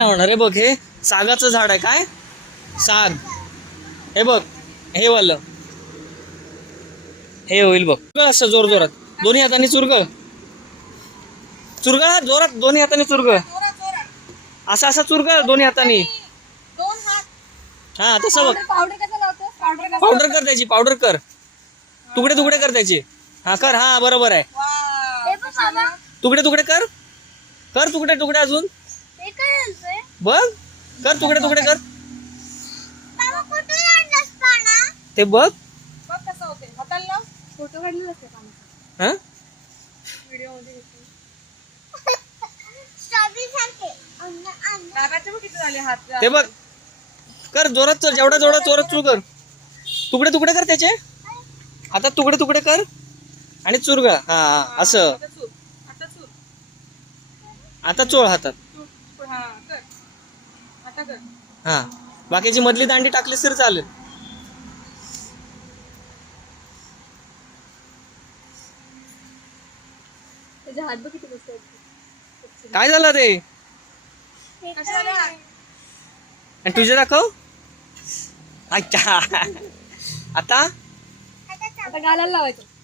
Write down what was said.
होणार आहे बघ, हे सागाचं झाड आहे. काय साग? हे बघ, हे वालं हे होईल बघ. चुरगळ असं जोर जोरात दोन्ही हाताने चुरगळ. चुरगळ जोरात दोन्ही हाताने चुरगळ. असं असं चुरगळ दोन्ही हाताने. हा तसं बघ. पावडर कर त्याची, पावडर कर. तुकडे तुकडे कर त्याचे. हा कर. हा बरोबर आहे. तुकडे तुकडे कर. कर तुकडे तुकडे अजून बघ. कर तुकडे तुकडे कर. ते बघ. फोटो काढलेला हा व्हिडिओ मध्ये ते बघ. कर जोरात चल, जेवढा जोरात जोरात चुर कर. तुकडे तुकडे कर त्याचे. हातात तुकडे तुकडे कर आणि चुरगळ. हा असं. आता चोळ हातात. हा बाकीची मधली दांडी टाकलीस तरी चालेल. त्याचे हात बघ किती मस्त आहेत. काय झालं ते? आणि तुझे दाखव. अच्छा आता आता गालाला लावायचं.